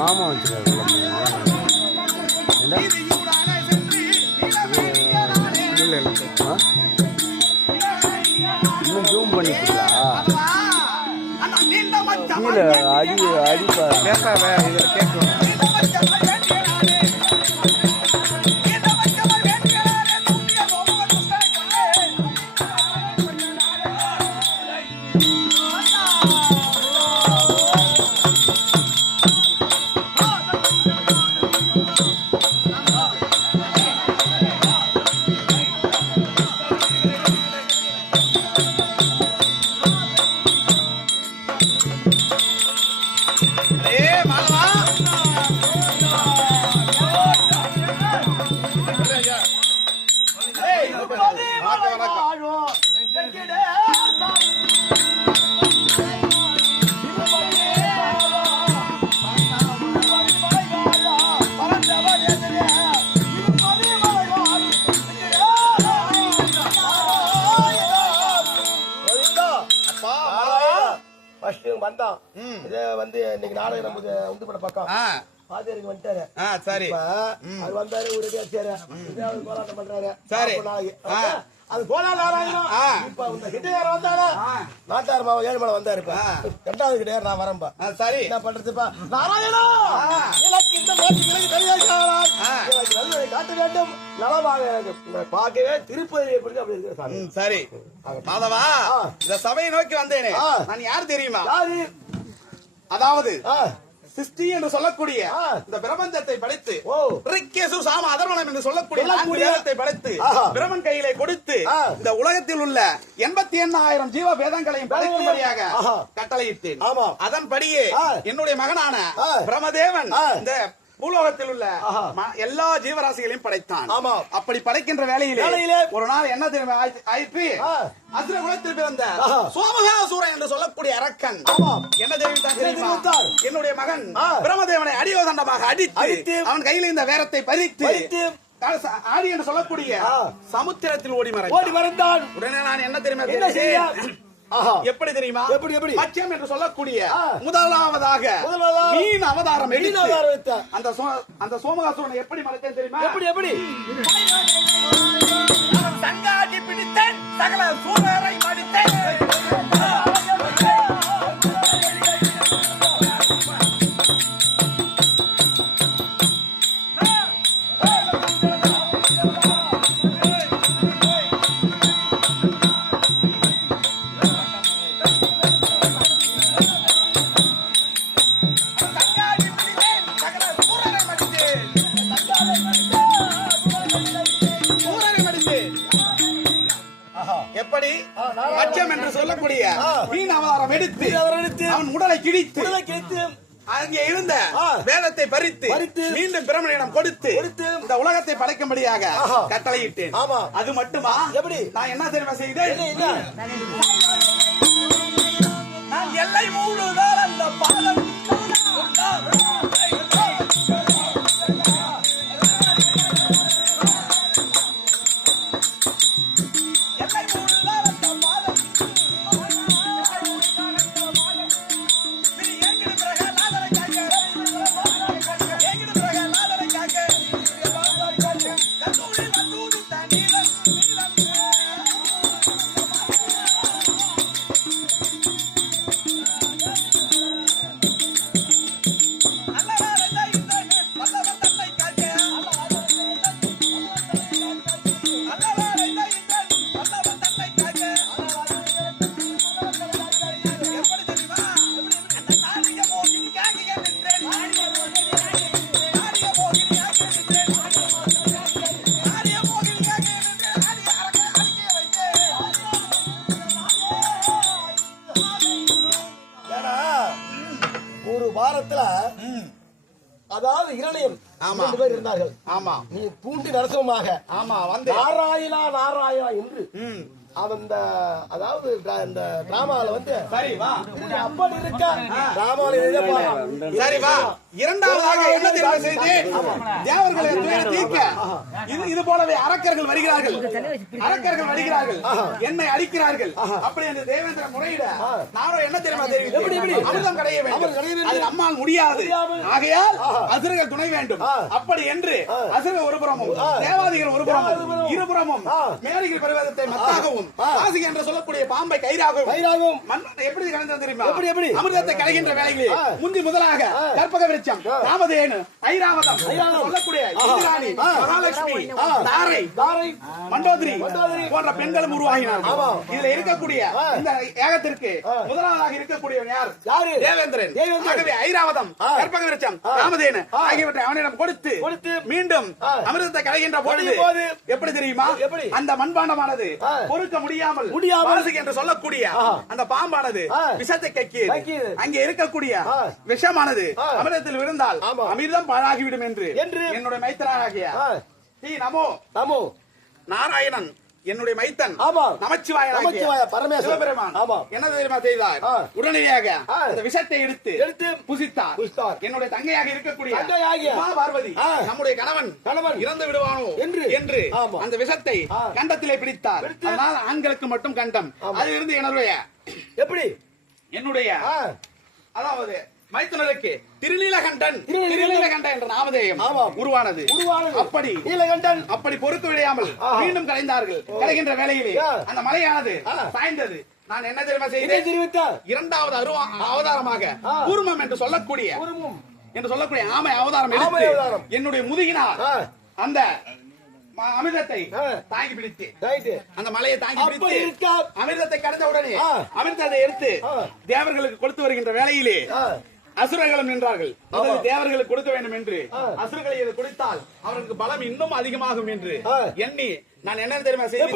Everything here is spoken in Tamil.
மாமா வச்சுருக்காரு இன்னும் ஜூம் பண்ணிட்டீங்களா? கீழே அடிப்பா கேட்கும். இன்னைக்கு நாடகம் நமக்கு உண்டு பண்ண பக்கம் பாதிரிக்கு வந்துட்டாரு. சரி அது வந்தாரு ஒரு போராட்டம் பண்றாரு. சரி அது கோலாட்டம். இப்ப இந்த கிட்டையார் வந்தாரு, நாட்டார் மாவ ஏழுமலை வந்தாரு. இப்ப ரெண்டாவது கிட்டையார் நான் வரேன்பா. சரி என்ன பண்றதுப்பா? நாராயணா எனக்கு இந்த நோக்கி விலகி தெரியாது காட்ட வேண்டும். நலமாக எனக்கு பார்க்கவே திருப்பதி எப்படி அப்படி இருக்கு. சரி மாதவா, இந்த சபையை நோக்கி வந்தேனே, நான் யார் தெரியுமா? அதாவது சிருஷ்டி என்று சொல்லக்கூடிய இந்த பிரபஞ்சத்தை படைத்து சாம அதர்வனம் என்று சொல்லக்கூடிய வேதத்தை படைத்து பிரமன் கையிலே கொடுத்து இந்த உலகத்தில் உள்ள 88,000 ஜீவ வேதங்களையும் படைக்கும்படியாக கட்டளையிட்டேன். அதன்படியே என்னுடைய மகனான பிரமதேவன் இந்த பூலோகத்தில் உள்ள எல்லா ஜீவராசிகளையும் படைத்தான். அப்படி படைக்கின்ற வேளையிலே ஒரு நாள் என்ன தெரியுமா ஆயிற்று? அசுர குலத்தில் பிறந்த சோமகாசுரன் என்று சொல்லக்கூடிய அரக்கன் என்ன தெரிவித்தார்? என்னுடைய மகன் பிரமதேவனை அடியோதண்டமாக அடித்து அவன் கையில் இந்த வேரத்தை பறித்து ஆடி என்று சொல்லக்கூடிய சமுத்திரத்தில் ஓடி மறைந்தான். உடனே நான் என்ன தெரியுமா எப்படி தெரியுமா? எப்படி மச்சம் என்று சொல்லக்கூடிய முதலாவதாக மீன் அவதாரம் எடுத்து அந்த சோமகாசுரனை எப்படி மறைத்தேன் தெரியுமா? எப்படி சங்காடி பிடித்தேன், சகல சூரரை மடித்தேன். மச்சம் என்று சொல்லக்கூடிய மீன் அவதாரம் எடுத்து அவன் உடலை கிழித்து அங்கே இருந்த வேதத்தை பறித்து மீண்டும் பிரமனிடம் கொடுத்து இந்த உலகத்தை படைக்கும்படியாக கட்டளையிட்டேன். அது மட்டுமா? எப்படி நான் என்ன தெரியுமா செய்தேன்? நான் எல்லை மூடுதால் அந்த பாலம் அதாவது இரணையம் பேர் இருந்தார்கள். நீ பூண்டி நரசிம்மமாக நாராயணா நாராயணா என்று அவன் அதாவது இந்த டிராமால வந்து சரி வா அப்படி இருக்கா டிராமால சரி வா இரண்டாவதாக என்ன தெரிவு செய்து தேவர்களை தீர்க்க இது போலவே அரக்கர்கள் வருகிறார்கள் என்னை அழிக்கிறார்கள் அப்படி என்று தேவேந்திரன் முறையிட நானும் என்ன தெரியுமா தெரிவித்தேன் அமிர்தம் கடைய வேண்டும் அது நம்மால் முடியாது ஆகையால் அசுரர்கள் துணை வேண்டும் அப்படி என்று அசுரர்கள் ஒருபுறமும் தேவாதிகள் ஒருபுறமும் இருபுறமும் மேரிகள் பருவத்தை மத்தாகவும் ஆசிகை என்று சொல்லக்கூடிய பாம்பை கயிறாகவும் எப்படி கலந்தது தெரியுமா அமிர்தத்தை கலைகின்ற வேலைகளில் முந்தி முதலாக கற்பக விருட்சம் ராமதேனு ஐராவதம் சொல்லக்கூடிய இந்திராணி மகாலட்சுமி தாரை மண்டோதரி போன்ற பெண்களும் உருவாகினார்கள் இதுல இருக்கக்கூடிய இந்த ஏகத்திற்கு முதலாவதாக இருக்கக்கூடியவன் யார் தேவேந்திரன் ஆகவே ஐராவதம் கற்பக விருட்சம் ராமதேனு ஆகியவற்றை அவனிடம் கொடுத்து மீண்டும் அமிர்தத்தை கலைகின்ற பொழுது எப்படி தெரியுமா அந்த மண்பாண்டமானது பொறுக்க முடியாமல் என்று சொல்லக்கூடிய அந்த பாம்பானது விஷத்தை கக்கியது அங்கே இருக்கக்கூடிய விஷமானது அமிர்தத்தில் விழுந்தால் அமிர்தம் பாழாகிவிடும் என்று என்னுடைய மைத்தனாகிய ஸ்ரீ நமோ நாராயணன் என்னுடைய மைத்தன் நமச்சிவாய பரமேஸ்வரன் என்ன தெரியுமா செய்தார் உடனடியாக அந்த விஷத்தை எடுத்து புசித்தார் என்னுடைய தங்கையாக இருக்கக்கூடிய பார்வதி நம்முடைய கணவன் இறந்து விடுவானோ என்று அந்த விஷத்தை கண்டத்திலே பிடித்தார் அதனால் ஆண்களுக்கு மட்டும் கண்டம் அதிலிருந்து என்னுடைய அதாவது மைத்துனருக்கு திருநீலகண்டன் என்ற நாமதேயம் உருவானது அப்படி நீலகண்டன் அப்படி பொறுக்க விடாமல் மீண்டும் கலைந்தார்கள் கலைகின்ற வேளையிலே அந்த மலையானது சாய்ந்தது நான் என்ன தெரியுமா செய்தேன் இரண்டாவது அவதாரமாக கூர்மம் என்று சொல்லக்கூடிய ஆமை அவதாரம் எடுத்து என்னுடைய முதுகினார் அந்த அமிர்தத்தை தாங்கி பிடித்து அந்த மலையை தாங்கி பிடித்து அமிர்தத்தை கடந்த உடனே அமிர்தத்தை எடுத்து தேவர்களுக்கு கொடுத்து வருகின்ற வேளையிலே அசுரர்களும் நின்றார்கள் தேவர்களுக்கு கொடுக்க வேண்டும் என்று அசுரர்களை இதை கொடுத்தால் அவருக்கு பலம் இன்னும் அதிகமாகும் என்று எண்ணி நான் என்ன தெரியுமா செய்தேன்